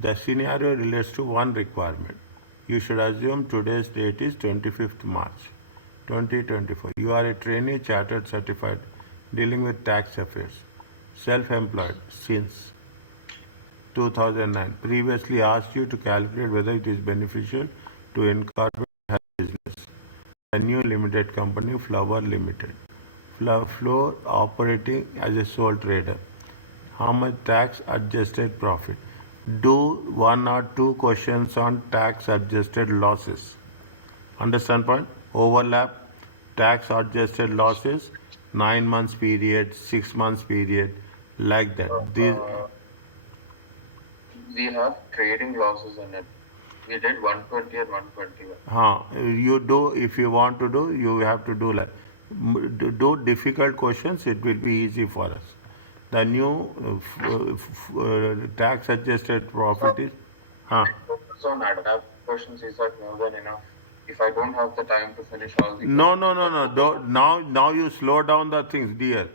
The scenario relates to one requirement. You should assume today's date is 25th March 2024. You are a trainee chartered certified dealing with tax affairs, self-employed since 2009. Previously asked you to calculate whether it is beneficial to incorporate her business. A new limited company, Flower Limited. Floor operating as a sole trader. How much tax adjusted profit? Do one or two questions on tax adjusted losses. Understand point? Overlap, tax adjusted losses, 9 months period, 6 months period, like that. These we have trading losses in it. We did 120 and 121. you do, if you want to do, you have to do like do difficult questions, it will be easy for us. The new tax adjusted profit is So on adapt questions, is that more than enough? If I don't have the time to finish all the no. Now you slow down the things, dear.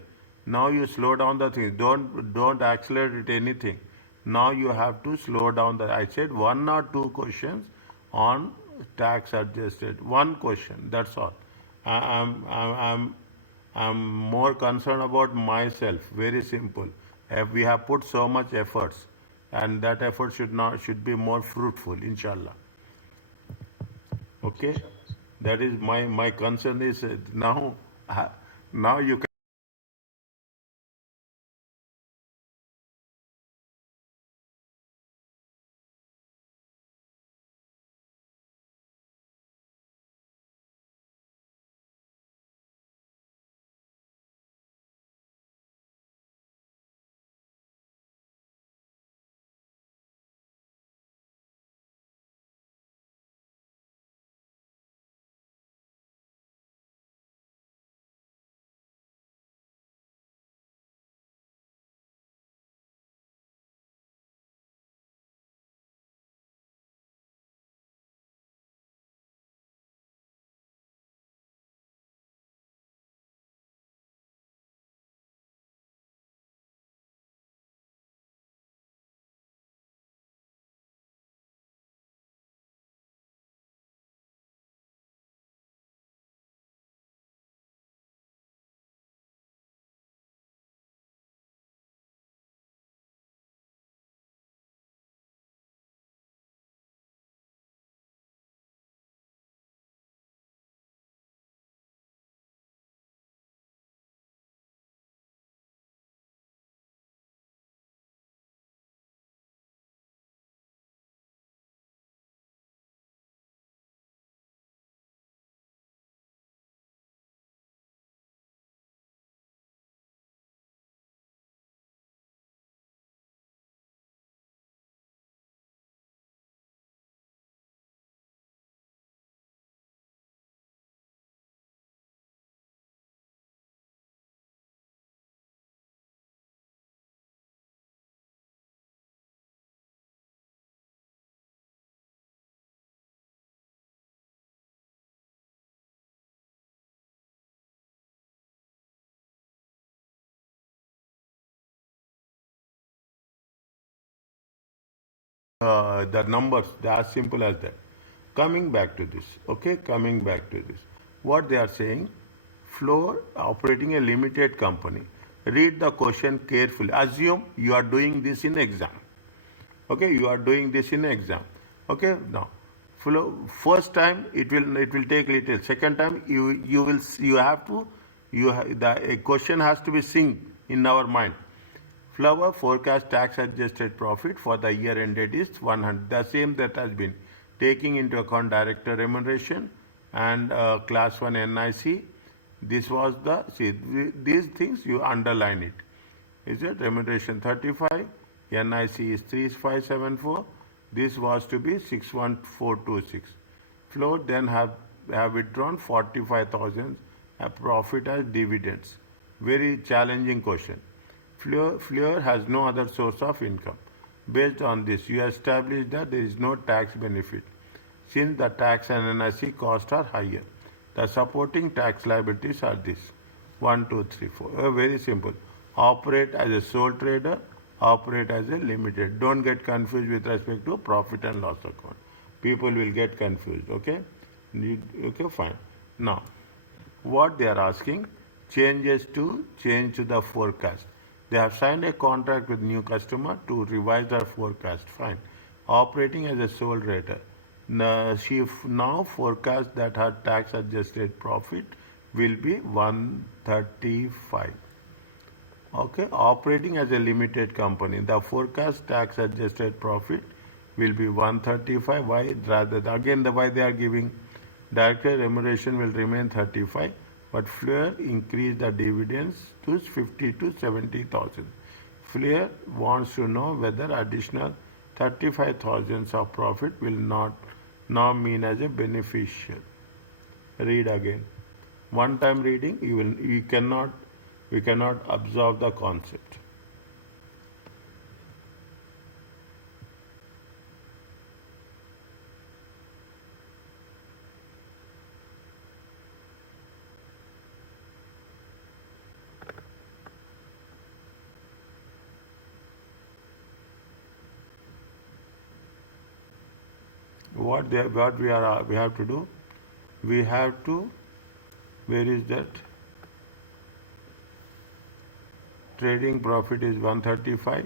Now you slow down the things. Don't accelerate anything. Now you have to slow down the. I said one or two questions on tax adjusted. One question. That's all. I'm more concerned about myself. Very simple. If we have put so much efforts, and that effort should be more fruitful, inshallah. Okay, that is my concern is now you can. The numbers, they are as simple as that. Coming back to this, okay, coming back to this. What they are saying, floor operating a limited company. Read the question carefully. Assume you are doing this in exam. Okay, you are doing this in exam. Okay, now first time it will take little. Second time you have to the a question has to be synced in our mind. Flower forecast tax adjusted profit for the year ended is 100. The same that has been taking into account director remuneration and class 1 NIC. This was the, see, these things you underline it. Is it remuneration 35, NIC is 3574. This was to be 61426. Float then have withdrawn 45,000 profit as dividends. Very challenging question. Fleur has no other source of income. Based on this, you establish that there is no tax benefit since the tax and NIC costs are higher. The supporting tax liabilities are this 1, 2, 3, 4. Very simple. Operate as a sole trader operate as a limited. Don't get confused with respect to profit and loss account. People will get confused, okay? Okay, fine. Now, what they are asking, change to the forecast. They have signed a contract with new customer to revise their forecast. Fine. Operating as a sole trader. Now, she now forecasts that her tax adjusted profit will be 135. Okay, operating as a limited company, the forecast tax adjusted profit will be 135. Why? Rather, again, the why they are giving director remuneration will remain 35, but Fleur increased the dividends to 50 to 70,000. Fleur wants to know whether additional 35,000 of profit will not now mean as a beneficial. Read again. One time reading, we cannot absorb the concept. What we have to do? We have to, where is that? Trading profit is 135.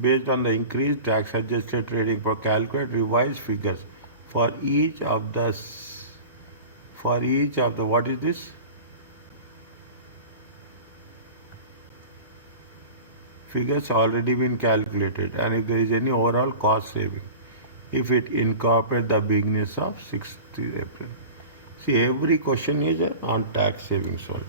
Based on the increased tax adjusted trading per calculate revised figures for each of the what is this? Figures already been calculated, and if there is any overall cost saving, if it incorporate the beginnings of 6th April. See, every question is on tax savings only.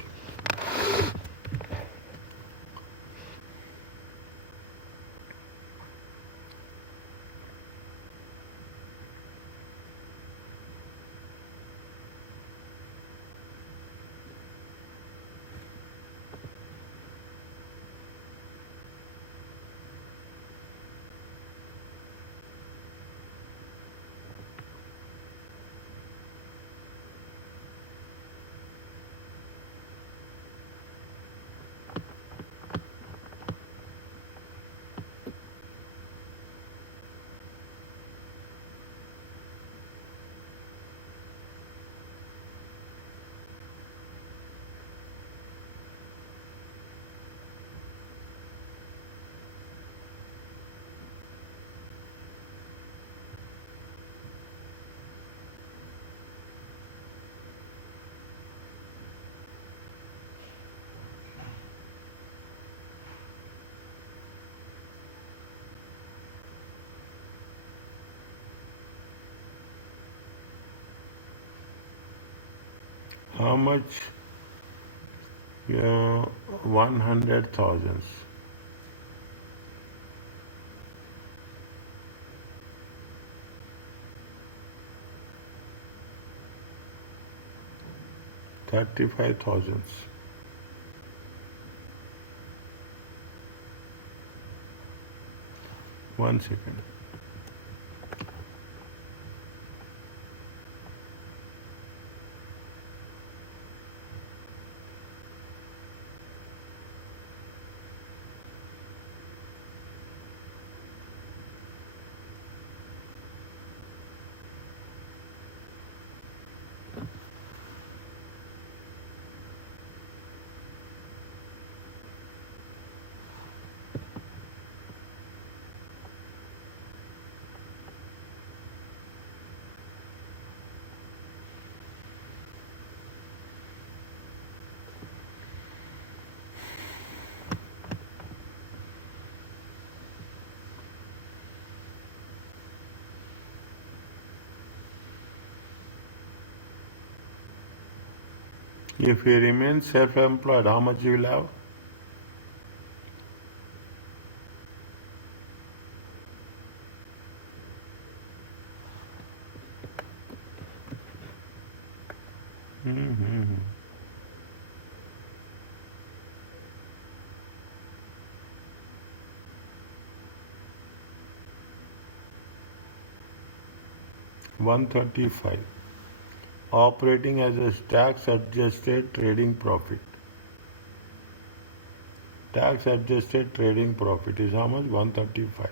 How much? 100,000. $35,000. One second. If you remain self-employed, how much you will have? Mm-hmm. 135. Operating as a tax adjusted trading profit. Tax adjusted trading profit is how much? 135.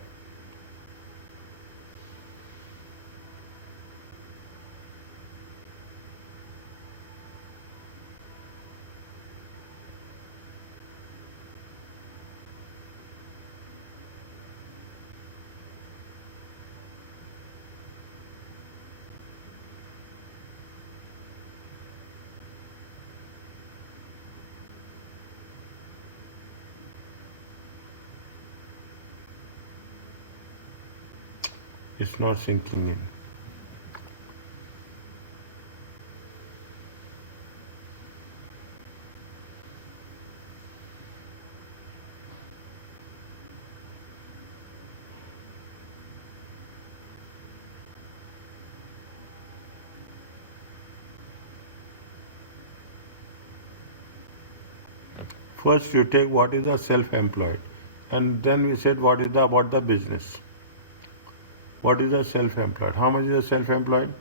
It's not sinking in. First you take what is the self-employed, and then we said what is the about the business. What is the self-employed? How much is the self-employed?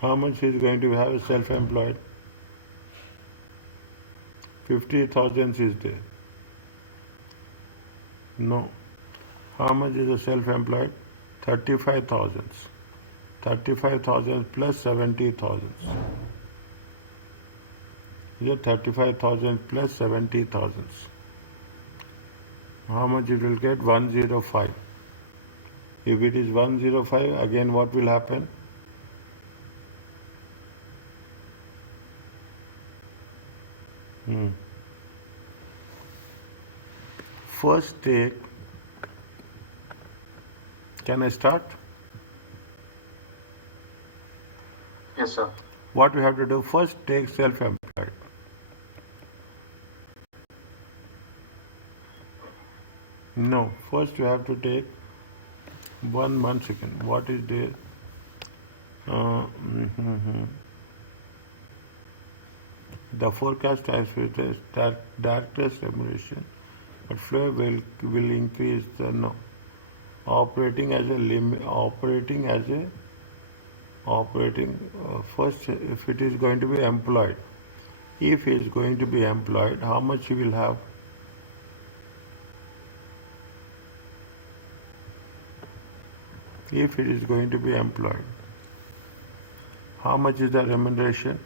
How much is going to have a self-employed? 50,000 is there. No. How much is the self-employed? 35,000. 35,000 plus 70,000. Is it 35,000 plus 70,000? How much it will get? 105. If it is 105, again what will happen? First take, can I start? Yes, sir. What we have to do? First take self-employed. No, first you have to take 1 second. What is there? The forecast tax rate is director's remuneration, but flow will increase the no. Operating as a first if it is going to be employed. If he is going to be employed, how much he will have? If it is going to be employed, how much is the remuneration?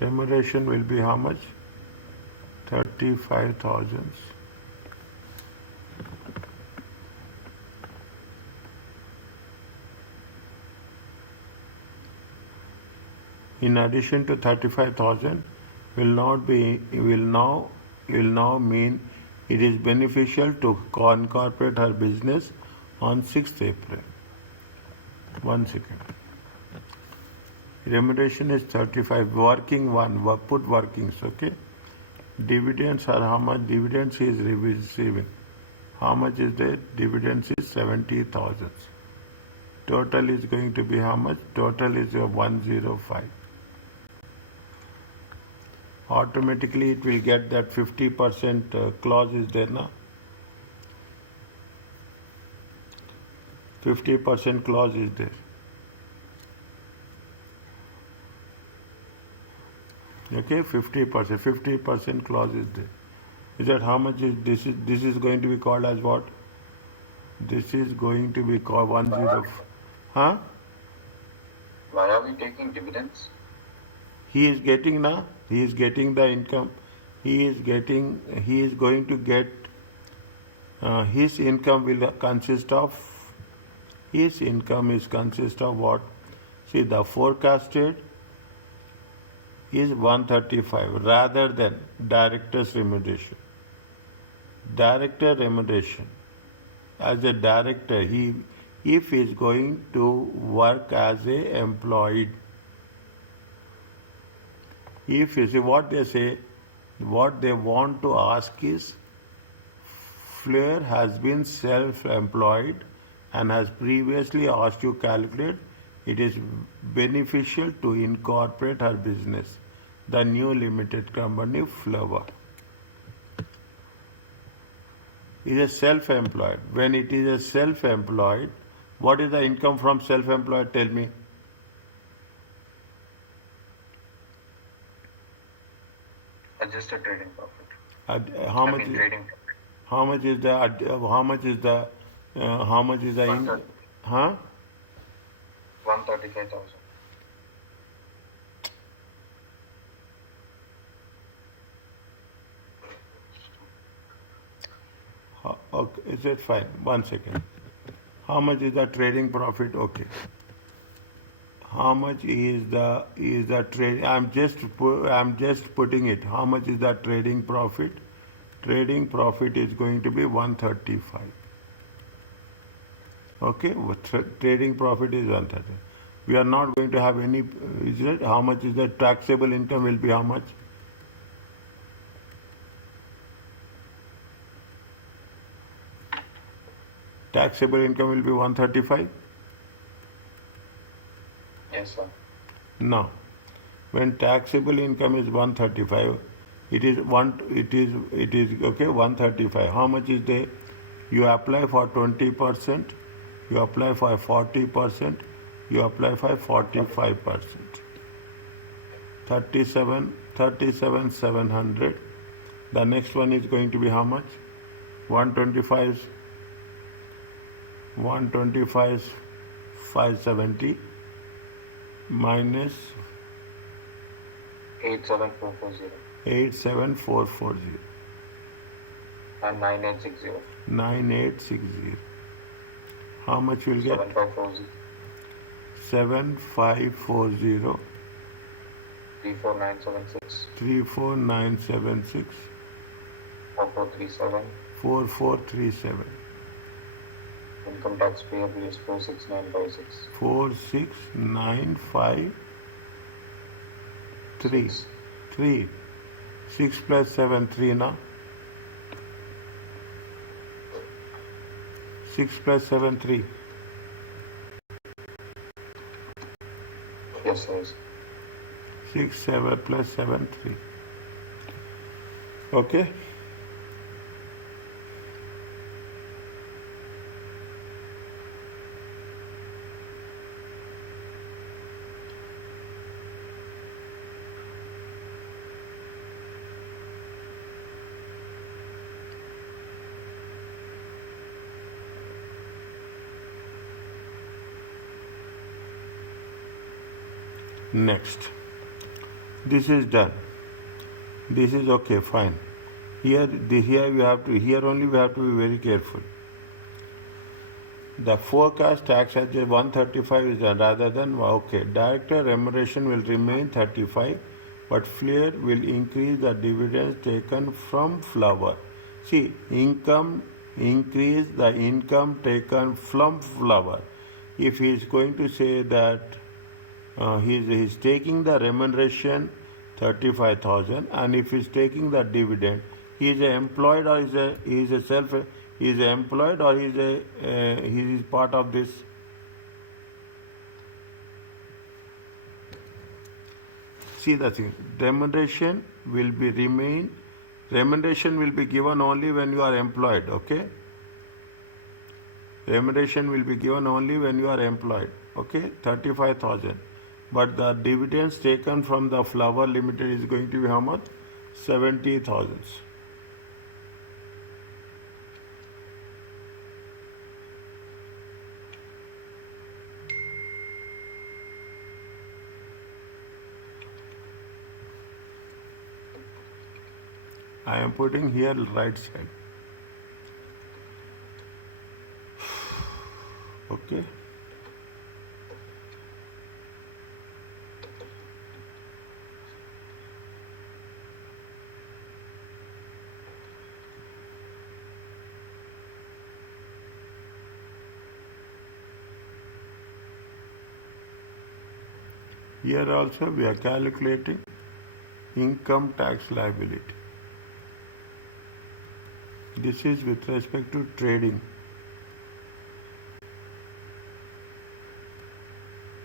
Remuneration will be how much? 35,000. In addition to 35,000, will now mean it is beneficial to incorporate her business on 6th April. 1 second. Remuneration is 35. Working one. Put workings. Okay. Dividends are how much? Dividends he is receiving. How much is there? Dividends is 70,000. Total is going to be how much? Total is 105. Automatically it will get that 50% clause is there now. 50% clause is there. Okay, 50% clause is there. Is that how much is this? This is going to be called as what? This is going to be called 10. Huh? Why are we taking dividends? He is getting now. He is getting the income. He is going to get. His income will consist of. His income is consist of what? See, the forecasted is 135 rather than director's remuneration. Director remuneration. As a director, if he is going to work as a employed, if you see what they want to ask is, Fleur has been self-employed and has previously asked you calculate it is beneficial to incorporate her business, the new limited company Flower. Is a self-employed. When it is a self-employed, What is the income from self-employed? Tell me. Adjusted trading profit. How I much? mean trading profit. How much is the? How much is the? How much is the? Huh? 135,000. Okay, is it fine? 1 second. How much is the trading profit? Okay. How much is the trade? I'm just putting it. How much is the trading profit? Trading profit is going to be 135. Okay, trading profit is 130. We are not going to have any. Is it? How much is the taxable income? Will be how much? Taxable income will be 135. Yes, sir. Now, when taxable income is 135, it is okay 135. How much is there? You apply for 20%, you apply for 40%, you apply for 45%. 37 700. The next one is going to be how much? 125 125 570 minus 87440 87440 and 9860. 9860. How much will get? 7540 7540 34976 34976 4437. 4437 Income tax payable is 46956. 46953 3 6 plus 7 3 now 6 plus 7 3 Yes, sir. 6 7 plus 7 3. Okay. Next, this is done. This is okay, fine. Here only we have to be very careful. The forecast tax at 135 is done rather than okay. Director remuneration will remain 35, but Flair will increase the dividends taken from flower. See, increase the income taken from flower. If he is going to say that he's taking the remuneration 35,000, and if he's taking the dividend, he is employed or he is employed or he is part of this. See the thing, remuneration will be given only when you are employed. Okay, remuneration will be given only when you are employed. Okay, 35,000. But the dividends taken from the flower limited is going to be how much? 70,000. I am putting here right side. Okay. Here also we are calculating income tax liability. This is with respect to trading.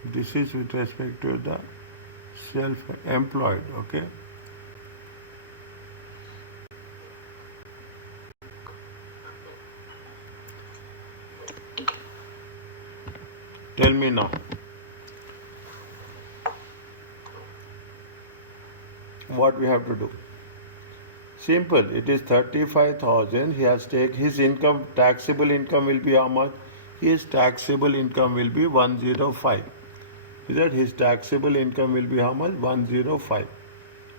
This is with respect to the self-employed. Okay. Tell me now. What we have to do? Simple. It is 35,000. He has take his income, taxable income will be how much? His taxable income will be 105. Is that his taxable income will be how much? 105.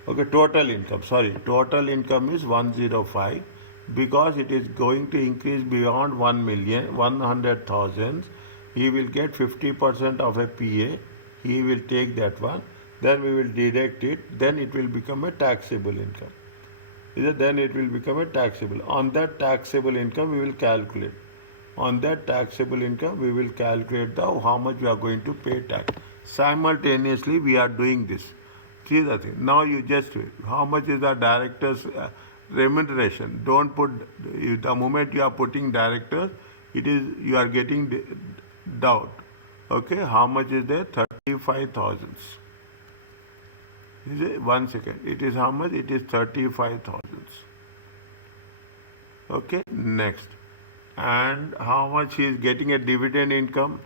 Okay, total income. Sorry, total income is 105 because it is going to increase beyond 1 million, 100,000. He will get 50% of a PA. He will take that one. Then we will deduct it. Then it will become a taxable income. Then it will become a taxable. On that taxable income, we will calculate. On that taxable income, we will calculate the how much we are going to pay tax. Simultaneously, we are doing this. See the thing. Now you just how much is the director's remuneration? Don't put the moment you are putting directors, it is you are getting doubt. Okay, how much is there? 35,000. Is it? 1 second. It is how much? It is 35,000. Okay, next. And how much he is getting a dividend income?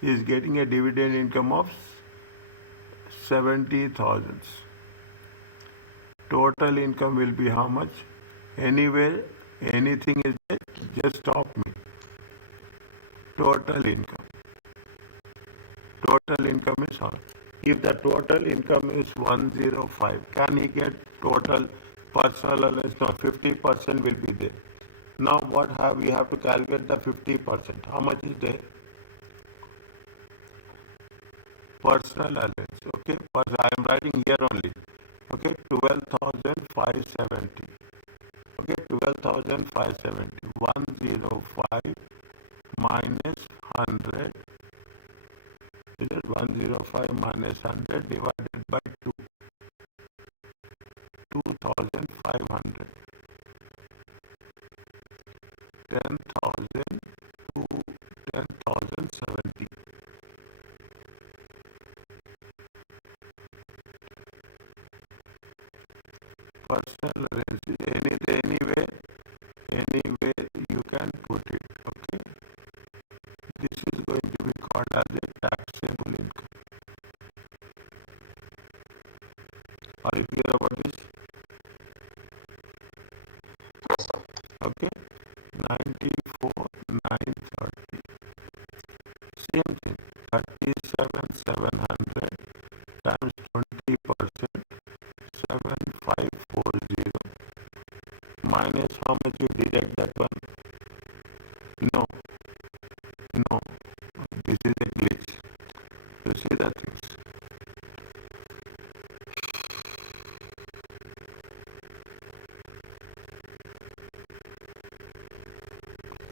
He is getting a dividend income of 70,000. Total income will be how much? Anywhere, anything is there, just stop me. Total income. Total income is how? If the total income is 105, can he get total personal allowance? No, 50% will be there. Now what have we have to calculate the 50%? How much is there? Personal allowance. Okay, I am writing here only. Okay, 12,570. Okay, 12,570. 105 minus 100. Is it 105 minus 100 divided by 2? 2,500. 10,000 to 10,070. Personal allowance. Anyway you can put it. Okay. This is going to be called as a taxable income. Are you clear about this? Okay. 94,930. Same thing. 37,700 times 20%. 7,540 minus how much you deduct that one? No. This is a glitch. You see the things.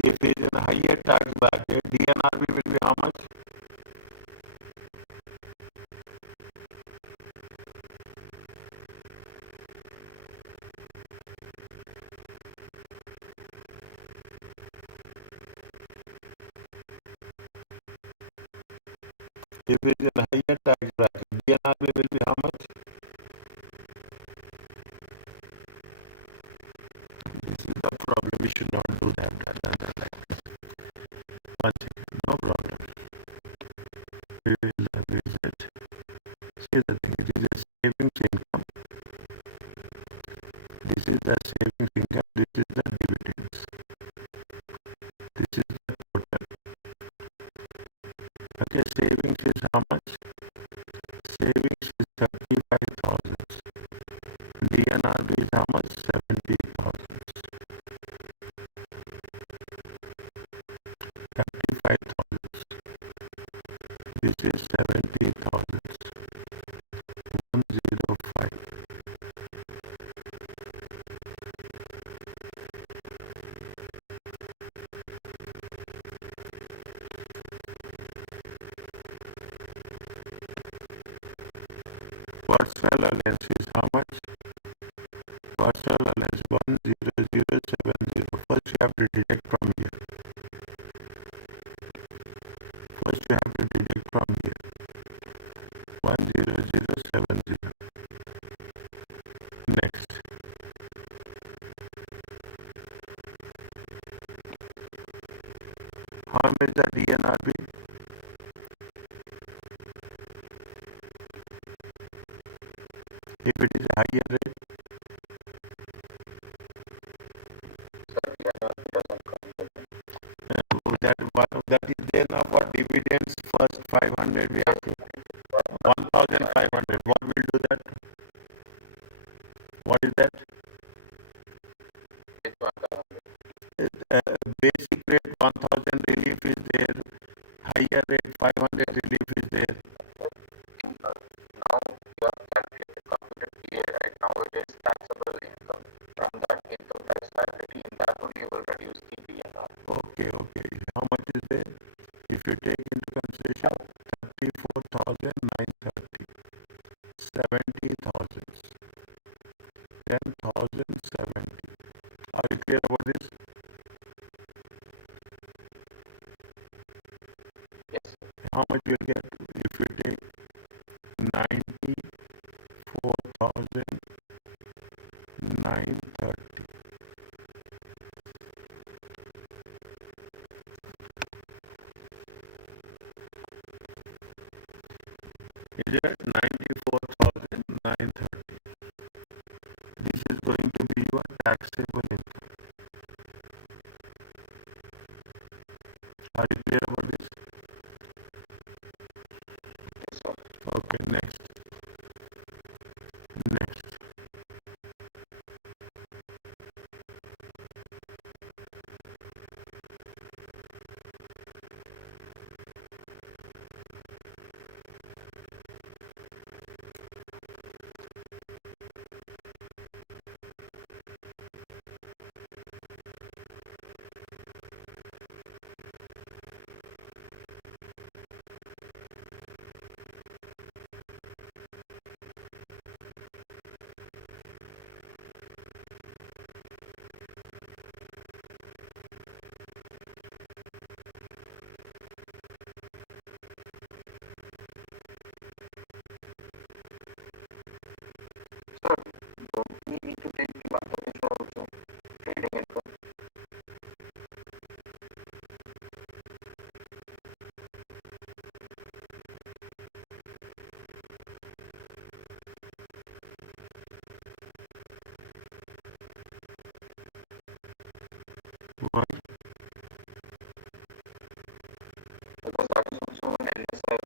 If it is in a higher tax bracket, DNRB will be how much? If it is in a higher tax bracket, DNRB will be how much? This is the problem. We should not do that. One second. No problem. We will visit. See the thing. It is a savings income. This is the savings income. This is the dividends. This is the total. Okay, savings is how much? Savings is 35,000. DNRB is how much? 70,000. 35,000. This is 70,000. 105. Personal allowance is how much? Personal allowance 100,070. First you have to deduct from here. First you have to deduct from here. 100,070. Next. How much the DNR be? If it is a higher rate, that is then for dividends first 500 we have to 1500. What will do that? What is that? Basic rate 1000 relief is there, higher rate 500 relief is there. Now you have calculated computed PA, right? Now it is taxable income. From that income tax liability, in that only you will reduce the DNR. Okay, okay. How much is there? If you take into consideration 34,930, 70,000, 10,070. Are you clear about this? Yes. How much you will get if you take 94,930? Is it 94,930? This is going to be your taxable income. Are you clear about this? Okay, next. Next. So don't we need to take the 134 also trading income? What? Because that is also an LSI,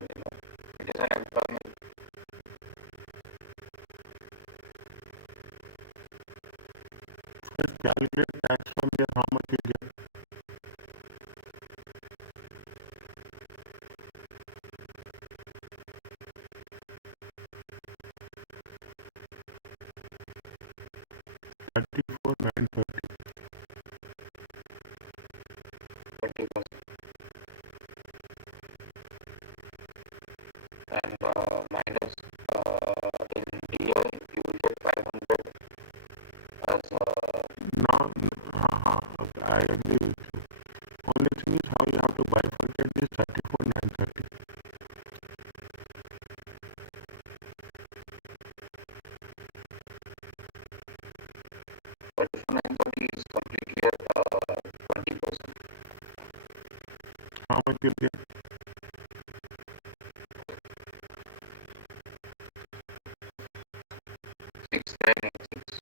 it is an employment. Just calculate tax from there, how much you get. 34,930. 20%. And minus in DI, you will get 500 as Now, I agree with you. Only thing is how you have to bifurcate this 34,930. 930 is completely at 20%. How much you get? 6986.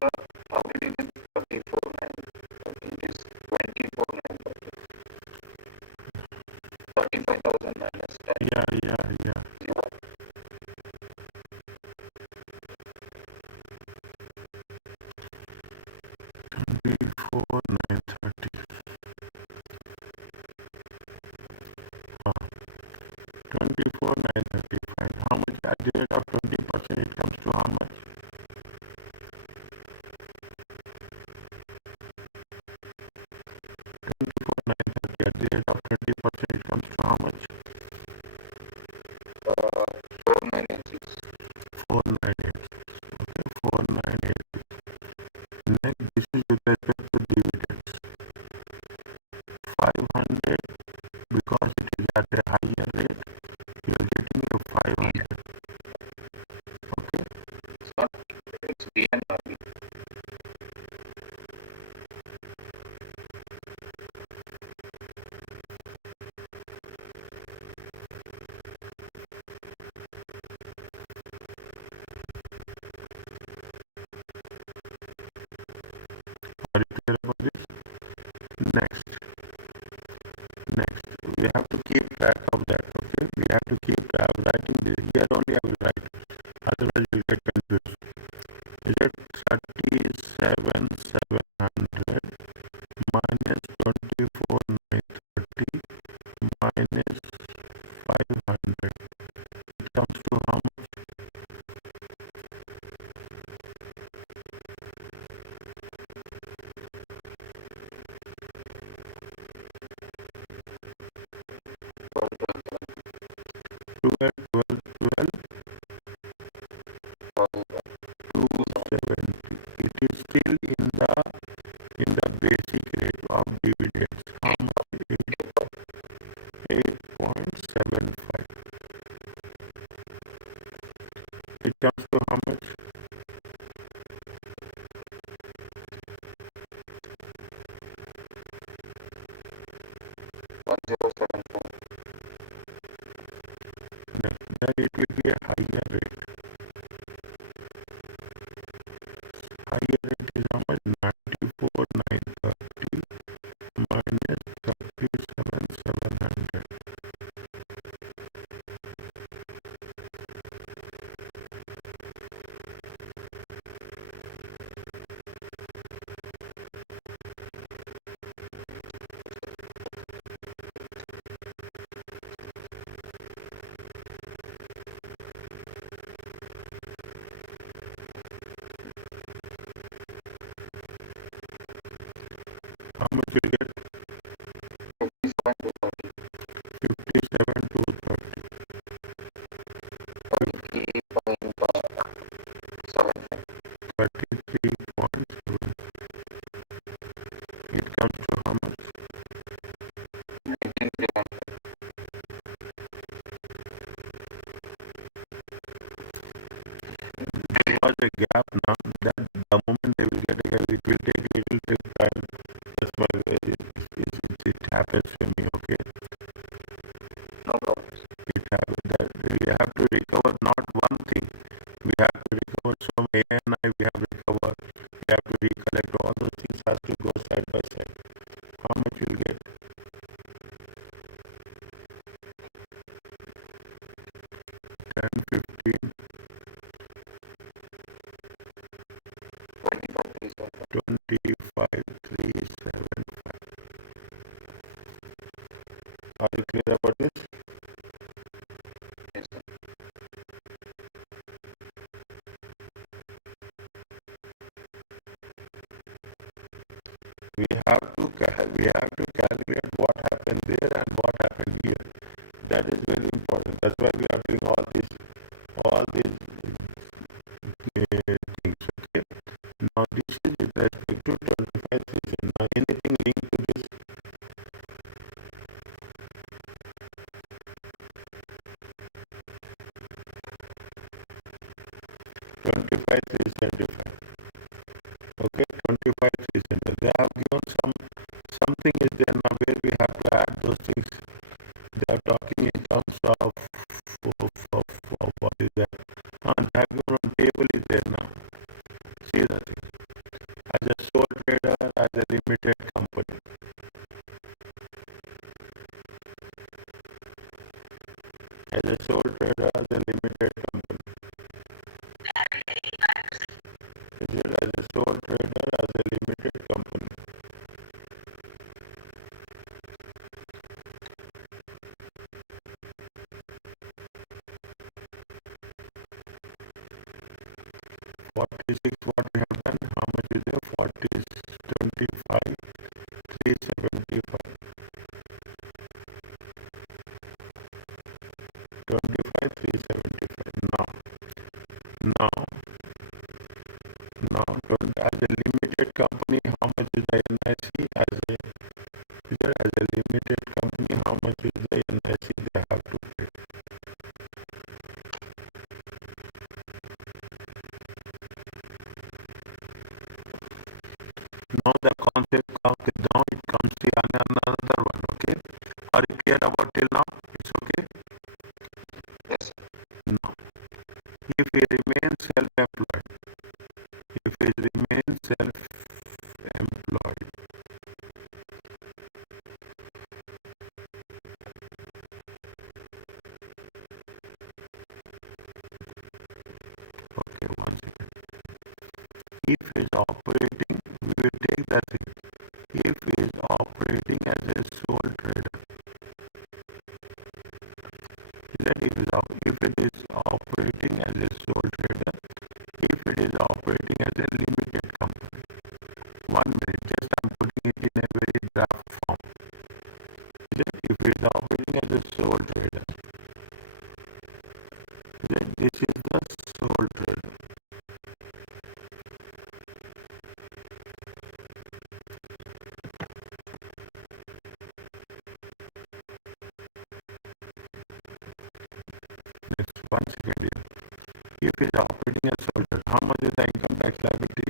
So how did you get 34,930? It is 24,930. 35,000 minus 10. Yeah. Zero. 34,930. 24,935. How much at the rate of 20% it comes to how much? 24,930 at the rate of 20% it comes to how much? 4986. 498. Okay, 498. Next, this is with respect to dividends. 500 keep track of that, okay? We have to keep writing this. Here only I will write. Otherwise you will get confused. Is it 37,700 minus 24,930 minus 500? It comes to how much? 12, 12, 12, 270. It is still in the basic rate of dividends. How much? 8.75. It comes to how much? 1074. Then it will be a higher rate. Higher rate is how much? 94,930 minus 37,700. How much you get? 57 to 30. 33.7. It comes to how much? There was a gap now that the moment they will get a gap, it will take time. That's why it happens to me, okay? No problem. It happens that we have to recover not one thing. We have to recover some ANI, we have to recover, we have to recollect all those things has to go side by side. How much you'll get? 10, 15, 25, 375. Are you clear about this? Yes, sir. We have to calculate what happened there and what happened here. That is very important. That's why we are doing all these things. Okay. Now this is with respect to 25 season. Now anything linked to this? 25 375. Okay, 25 375. They have given something is there now where we have to add those things. They are talking in terms of what is that? They have given one table is there now. See the thing. As a sole trader, as a limited company. As a sole trader, as a limited company. Is it as a sole trader, as a limited company? What we have done? How much is there? 40 is 25, 375. 25, 375. Now, as a limited company, how much is the NIC? As a limited company, how much is the NIC they have to pay? Now the concept now it comes to another one, okay? Are you clear about till now? It's okay? Yes. Now, if he remains self-employed, If he is operating, we will take that thing. If he is operating as a sole trader, that if it is operating as a sole trader, if it is operating as a limited company. 1 minute, just I'm putting it in a very draft form. If it is operating as a sole trader, then this is the sole trader. Next, 1 second here. If it is operating as sole trader, how much is the income tax liability?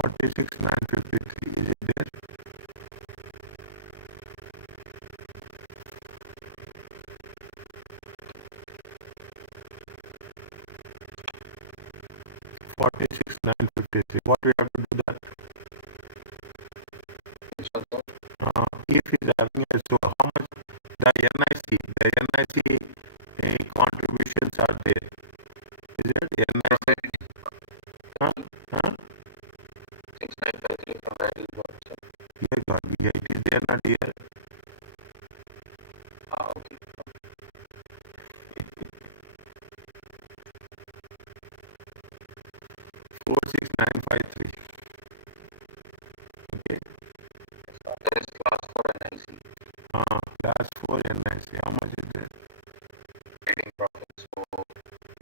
46,953. Is it there? 46,953. What we have to do that? If he's having a, so how much the NIC contributions are there? Is it NIC? Huh? Huh? 6953 from that is what, sir? Yeah, God, yeah, it is there, not here. Okay. 46953. Okay. There is class 4 NIC. Class 4 NIC. How much is there? Trading profits. So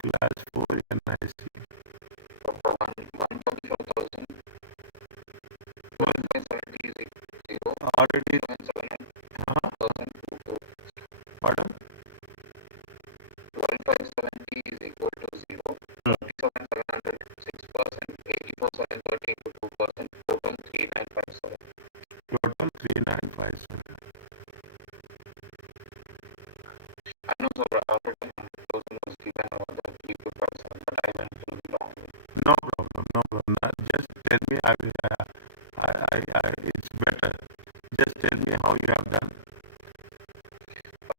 Class 4 NIC. for 134,000, 12,570 is equal to 0. Already. 7,000. Pardon? 12,570 is equal to 0. 37,700 6%. 84,730 into 2%. Total 3,957. Total 3,957. I know, sir, already 100,000 was given over the 3,257, but I went to the long way. No problem, no problem. Now just tell me, it's better. Just tell me how you have done.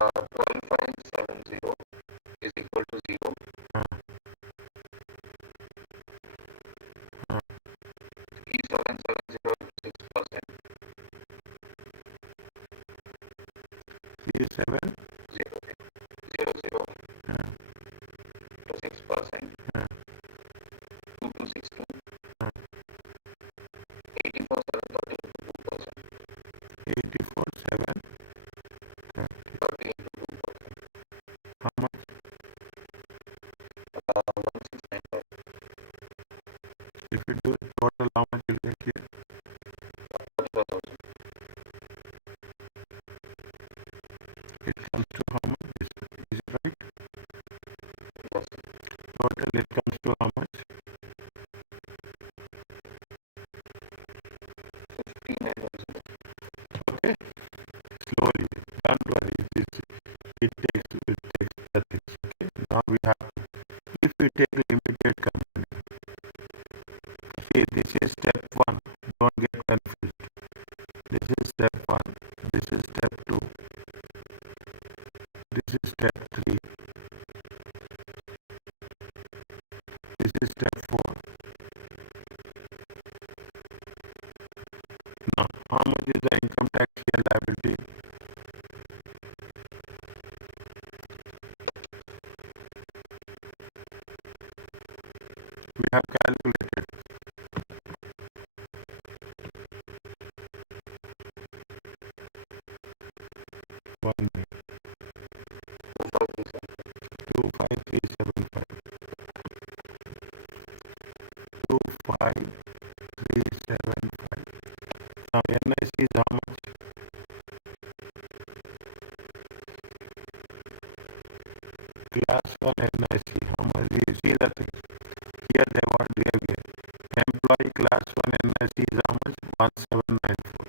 12,570 is equal to 0. 3,770 6%. 37. 0 to 6%. 2 to 16. 84,730 into 2%. 84,730. 30 into 2%. How much? 1,695. If you do total, how much you get here? 34,000. It comes to how much? Is it right? Yes. Total, it comes to how much? 59,000. Okay? Slowly. Don't worry. It takes the things. Okay? Now we have to. If we take limited company, see, this is step 1. Don't get confused. This is step 1. This is step 2. This is step 3. This is step 4. Now, how much is the income tax here liability? We have calculated. One minute. 25375. 25375. Now NIC is how much? Class 1 NIC. How much? You see the thing. Here they what they have given. Employee class 1 NIC is how much? 1794.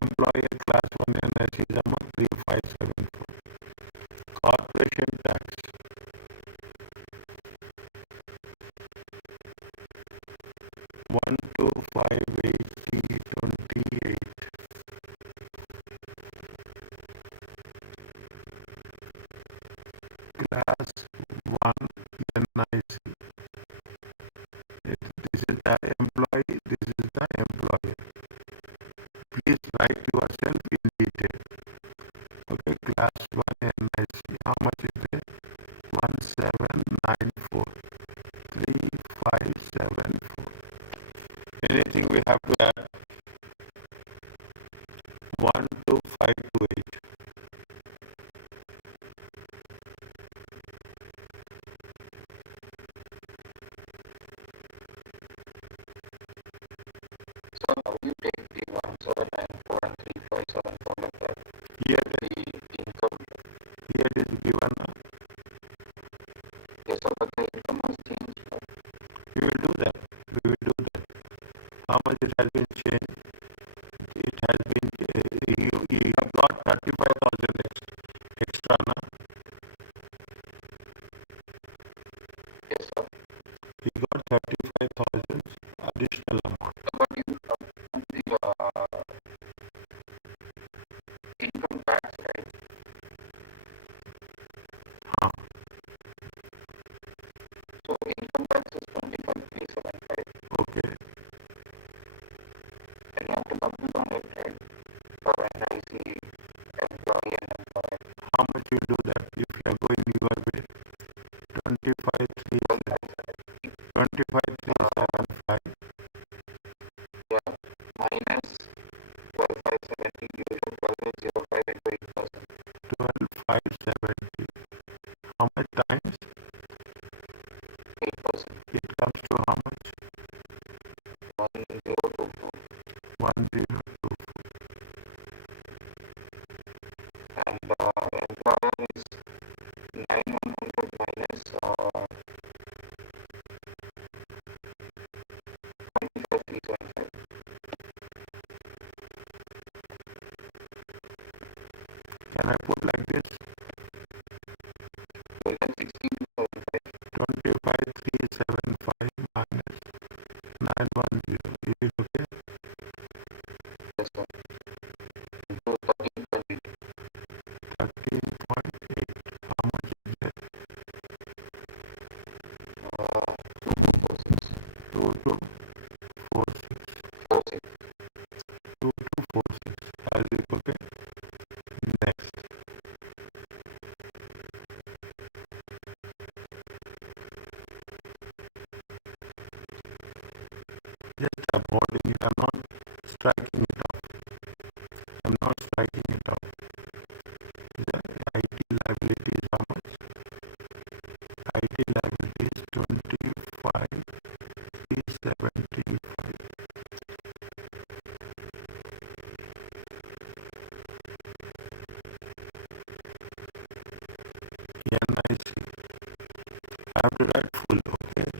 Employer class 1 NIC is how much? 3574. Corporation tax. 1258028. class 1 NIC. This is the employee, this is the employer. Please write yourself in detail. Okay, class 1 NIC. How much is it? 1794 3574. Anything we have to add? 12528. So now you take the 1794 and 3574 like that. Here, The income. here it is given. Yes, so but the income has changed. We will do that. We will do that. How much it has been changed? It has been, you have got 35,000 extra now. Yes, sir. You got 35,000 additional amount. But you the income tax, right? Huh. So income tax is 25,375. Okay. And you have to compute on it, right? For NIC, employee and employer. How much you do that if you are going your way? 25,375. Yeah, minus 12,570, you get 12,005 into 8%. 12,570. How much times? 8%. It comes to how much? 1024. 102. And employer is 9,100 minus 25,375. Can I put like this? So you get 16,005. 25,375 minus 910. Is it okay? Yes, sir. Into 13.8. 13.8. How much is that? 2246. 2246. 46. 2246. Is it okay? Next. Just uploading it. I'm not striking it off. I'm not striking it off. The IT liability is how much? IT liability is 25,375. NIC. I have to write full, okay?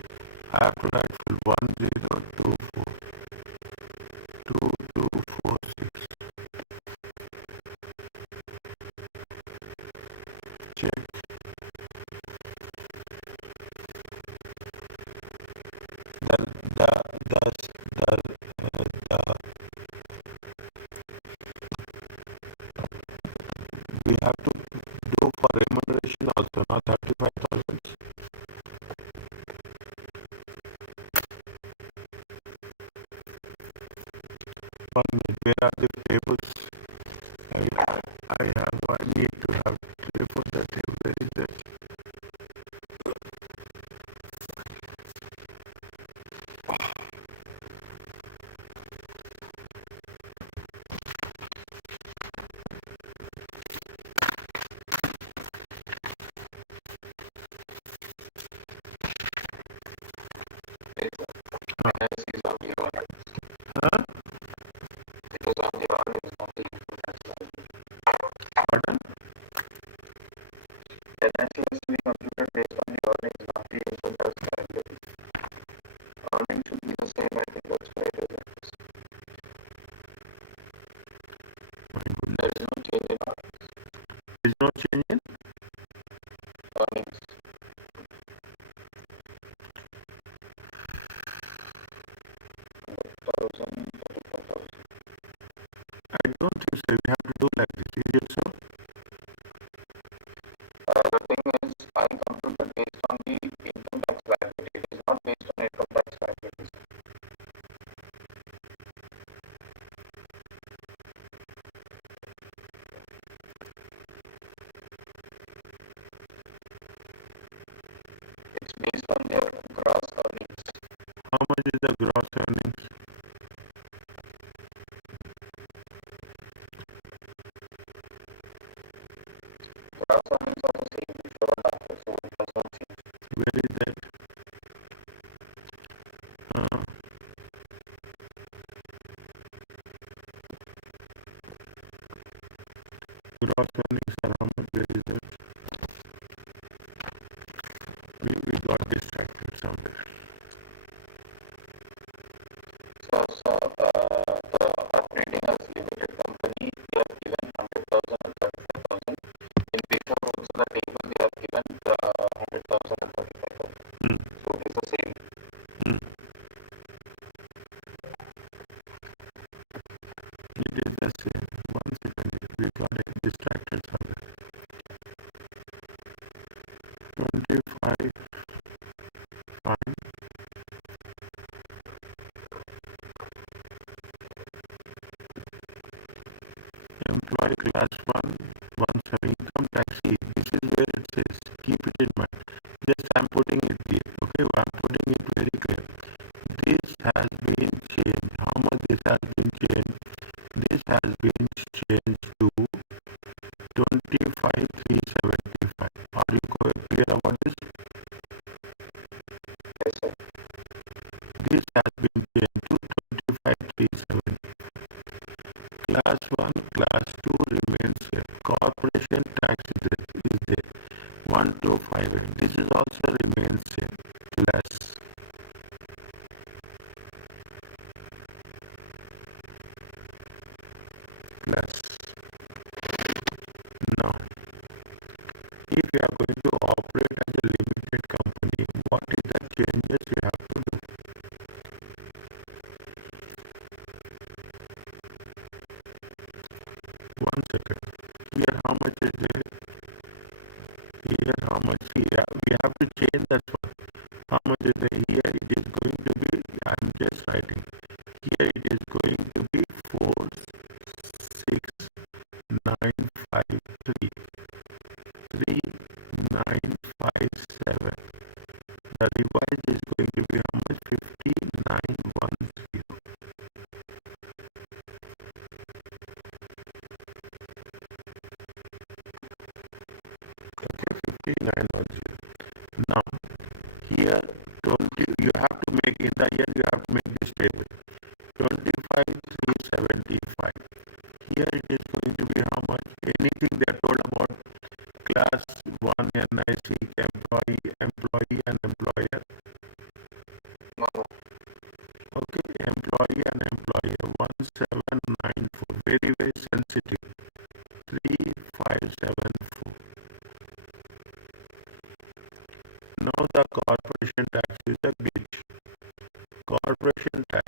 I have to write full 1024 2246. Check. The, the, the, the, we have to do for remuneration also, not 35,000. One minute, where are the tables? I need to have table for the table. Where is that? NIC is on the order. Huh? It was on the order, it's not the income tax liability. Pardon? NIC is to be computed based on the earnings, not the income tax liability. Earnings should be the same, I think that's why it is. My goodness. There is no change in earnings. There is no change in? Earnings. I don't think so. We have to do like this. Is it so? The thing is, I Gross earnings are how much? Where is that? We got distracted somewhere. The operating as limited company, they have given 100,000 and 35,000. In before also the table they have given the 100,000 and 35,000. So it is the same. It is the same. One second, we got distracted somewhere. 25, fine. Employee class 1, 17 income tax. This is where it says, keep it in mind. Just I'm putting it here. Okay, I'm putting it very clear. This has been changed. How much this has been changed? This has been changed to 25,375. Are you clear about this? Yes, sir. This has been changed to 25,375. Class 1, class 2 remains here. Corporation tax is there. 1258. This is also remains here. Plus. Now, if you are going to operate as a limited company, what is the changes you have to do? One second. Here how much is there? Here how much? Here we have to change that one. How much is there? Here it is going to be, I'm just writing. Here it is going to be 46953. 3957. The revised is going to be how much? 5910. Okay, 5910. Now, here 20, you have to make in the year, you have to make this table. 25,375. Here it is going to be how much? Anything they are told about class 1 NIC employee and employer. No. Okay, employee and employer 1794. Very, very sensitive. 3574. Now the corporation tax is a glitch. Corporation tax.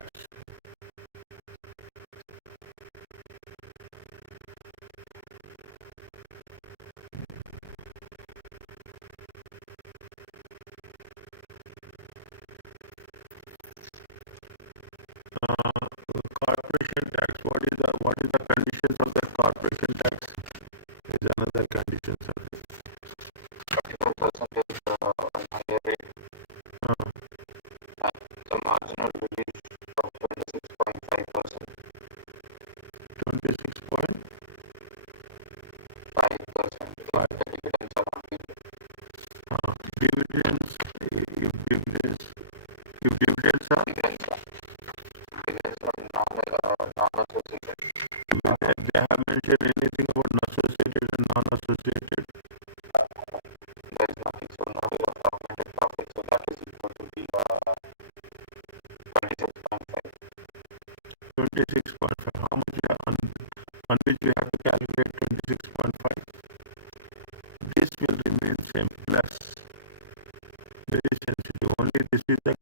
Corporation tax. What is the conditions of the corporation tax? Is another condition, sir. 34% is higher rate. The marginal relief of 26.5%. 26.5. 5%. The dividends are not paid. Dividends. If dividends are, Dividends are non-associated. they have mentioned anything about associated and non-associated. There is nothing, so no way of calculated profit, so that is equal to the 26.5. 26.5. How much you have on which you have to calculate 26.5? This will remain same plus. Very sensitive. Only this is a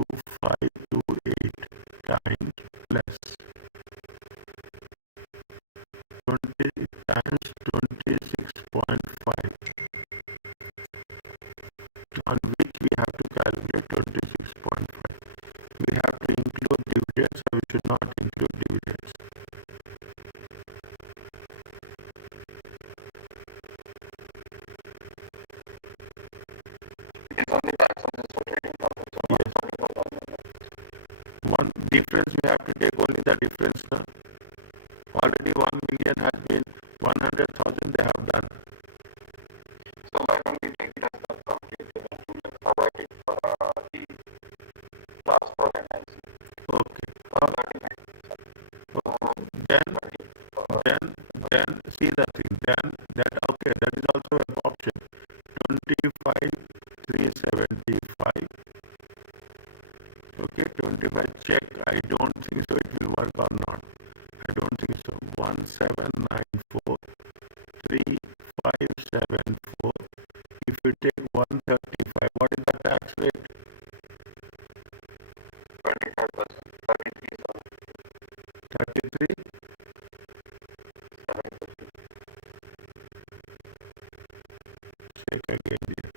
12528 times plus 20 times 26.5, on which we have to calculate 26.5. We have to include dividends or we should not include dividends. It's only tax on this trading profit, so Yes. 145,000. One difference we have to take only the difference now. Already 1 million has been 100,000 they have done. So why don't we take it as the complete and avoid it for the see the thing. Then that okay, that is also an option. 25,375. Okay, 25 check. I don't think so it will work or not. I don't think so. 1794,3,574. If you take 135, what is the tax rate? 25%, 33? Check again here.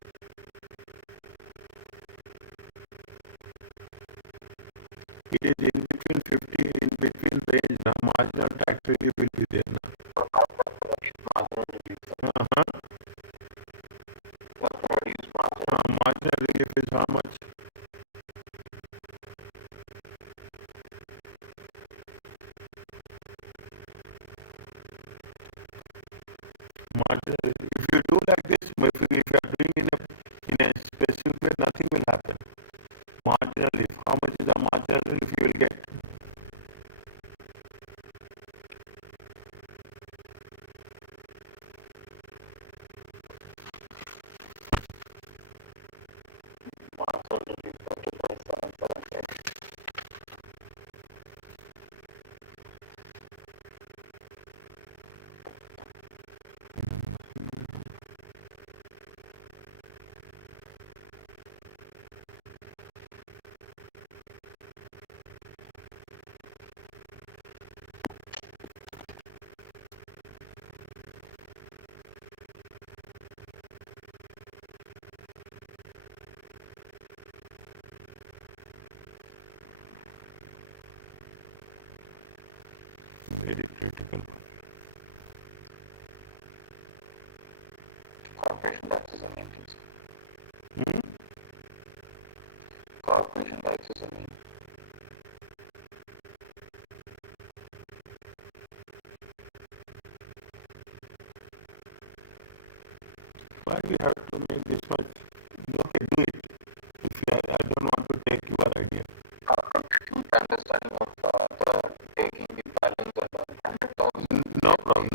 It is in between 50, in between range. Now marginal tax relief will be there now. Uh-huh. Marginal relief is how much? Marginal, if you do like this, if you are doing in a specific way, nothing will happen. Marginal relief, how much is the marginal relief you will get? Very critical. corporation taxes are main things. Hmm? Corporation taxes are main. Why we have to make this much? Okay, do it. If you I don't want to take your idea. Understanding of the taking the balance of 100,000. No problem,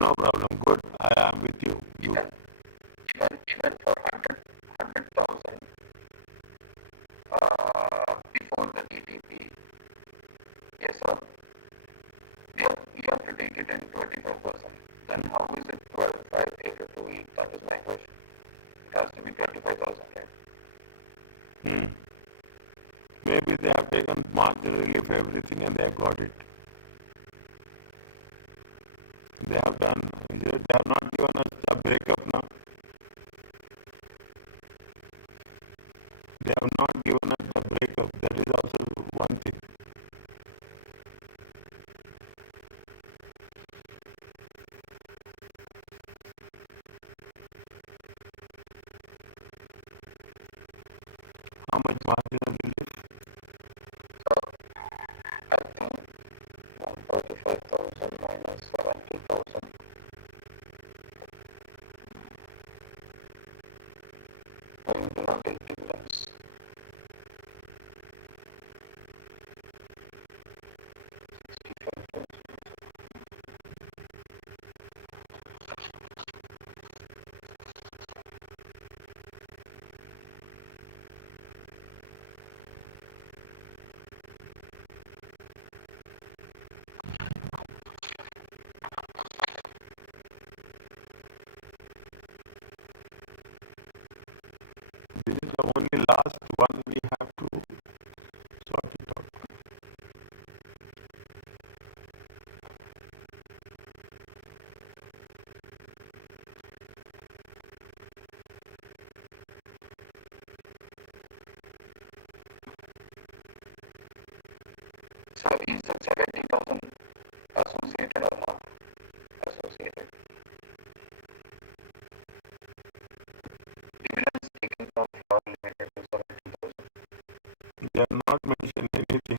no problem. Good, I am with you. Even for 100,000 before the TTP, yes sir, you have to take it in 25%. Then how is it 12, 5, 8 or 2 weeks? That is my question. It has to be 25,000, right? Maybe they have taken marginal relief, everything, and they have got it. They have done. They have not given us the breakup now. They have not given us the breakup. That is also one thing. How much marginal relief? I think 145,000 minus 70,000. And do not take dividends. This is the only last one we have to sort it out. So is that 70,000 associated or not associated? Dividends taken from Flower Limited to 70,000. They are not mentioned anything.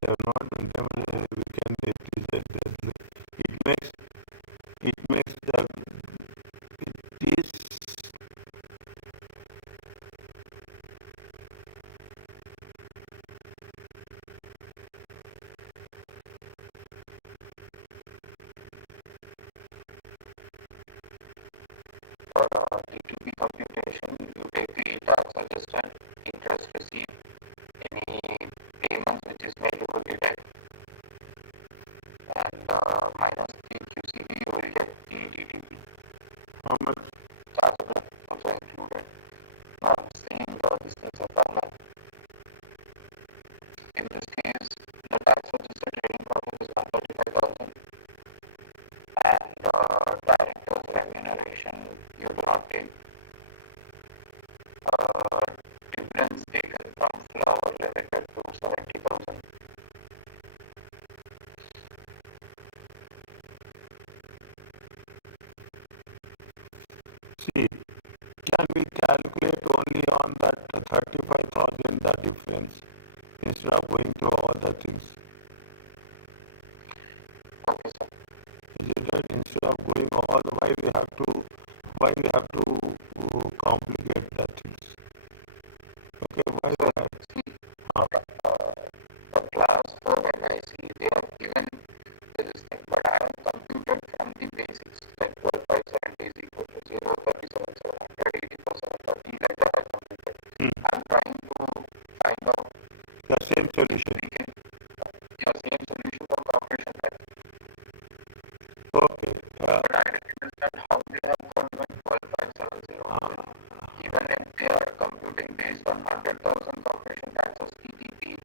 They are not. We can. It makes the. It is. ACCA computation, you take the tax adjusted, interest received, any payments which is made over the debt, and minus the QCB, you will get the DTP. How much? Chargeable also included. Now, saying these things are done now. In this case, the tax adjusted trading profit is 135,000, and director's remuneration you do not take. Difference taken from flour limited to 70,000. See, can we calculate only on that 35,000 the difference instead of going through all the things? Okay, sir. Is it right? Instead of going all, why we have to complicate the things? Okay, why So, we have? see, the class for NIC, they have given this thing, but I have computed from the basics, like 12,570 is equal to 0, 37,700, 84,730, like that I computed. I'm trying to find out The same solution. your same solution for corporation tax. Okay. But I didn't understand how they have got my 12,570. Even if they are computing based on 100,000 corporation tax as TTP,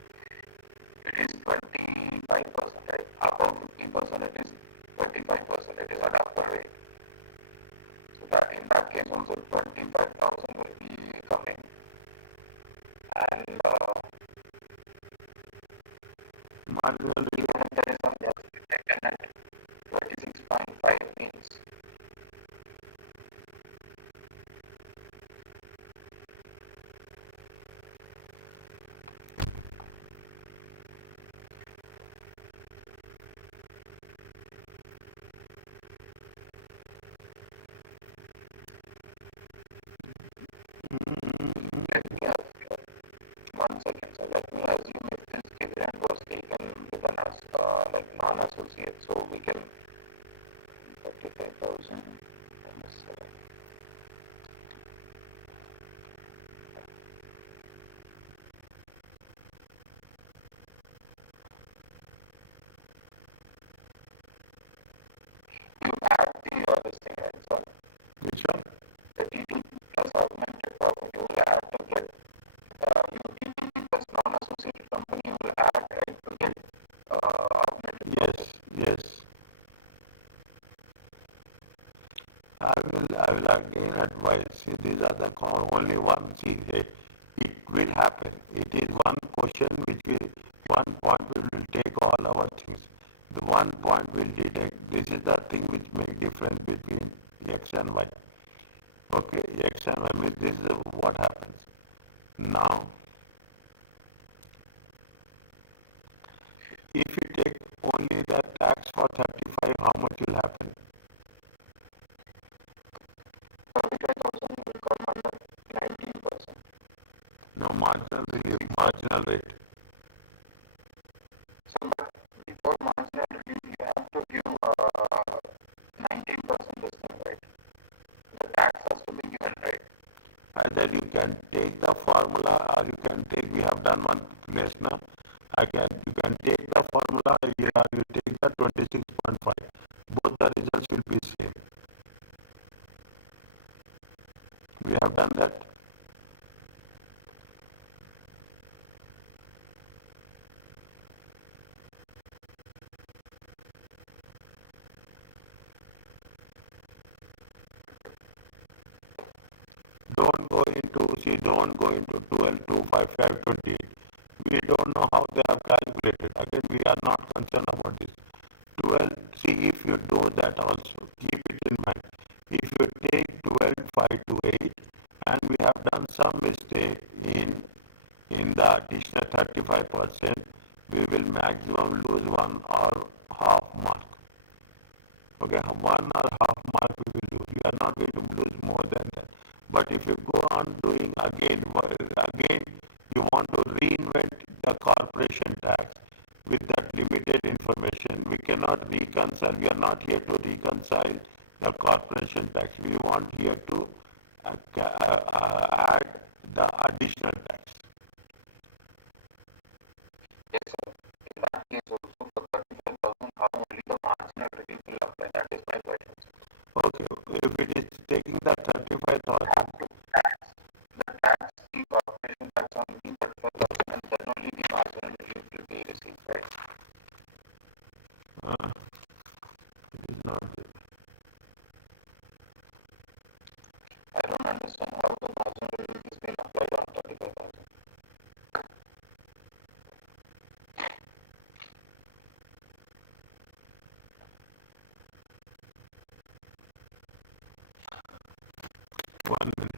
it is 25%, right? Above 50%, it is 25%, it is an upper rate. So that in that case also 25,000 will be coming. And Marginal even if there is some justice taken at 26.5 means let me ask you 1 second. So let me assume if this dividend was taken with an like non-associate, so we can 35,000 minus 7. You add the other thing, right? So which one? the TTP plus augmented profit you will add to get your TTP plus non-associated company you will add, right, to get augmented Yes, profit. yes. I will again advise. See, these are the only one. See, it will happen. It is one question which will, one point we will take all our things. The one point will detect. This is the thing which make difference between X and Y. Okay, X and Y means this is what happens. Now, if you take only the tax for 35, how much will happen? 35,000 will come under 19%. No, marginal relief, marginal rate. So, but before marginal relief, you have to give 19% this thing, right? The tax has to be given, right? Either you can take the formula or you can take, we have done one place now. You can take the formula here or you take the 26.5. Both the results will be same. We have done that. Don't go into 12, 2, 5, 5, 28. We don't know how they have calculated. Again, we are not concerned about this. 12, see if you do that also, keep it in mind. If you take 12, 5 to 8, and we have done some mistake in the additional 35%, we will maximum lose 1.5 mark. Okay, 1.5 mark we will lose. We are not going to lose more than that. But if you go on doing again, you want to reinvent the corporation tax with that limited information. We cannot reconcile. We are not here to reconcile the corporation tax. We want here to add the additional tax. Yes, sir. In that case also for 35,000, how only the marginal relief will apply? That is my question. Okay, if it is taking the 35,000, The tax, the corporation tax on the 35,000 and then only the marginal relief will be received, right? it is not there. I don't understand how the marginal relief is being applied on 35,000. One minute.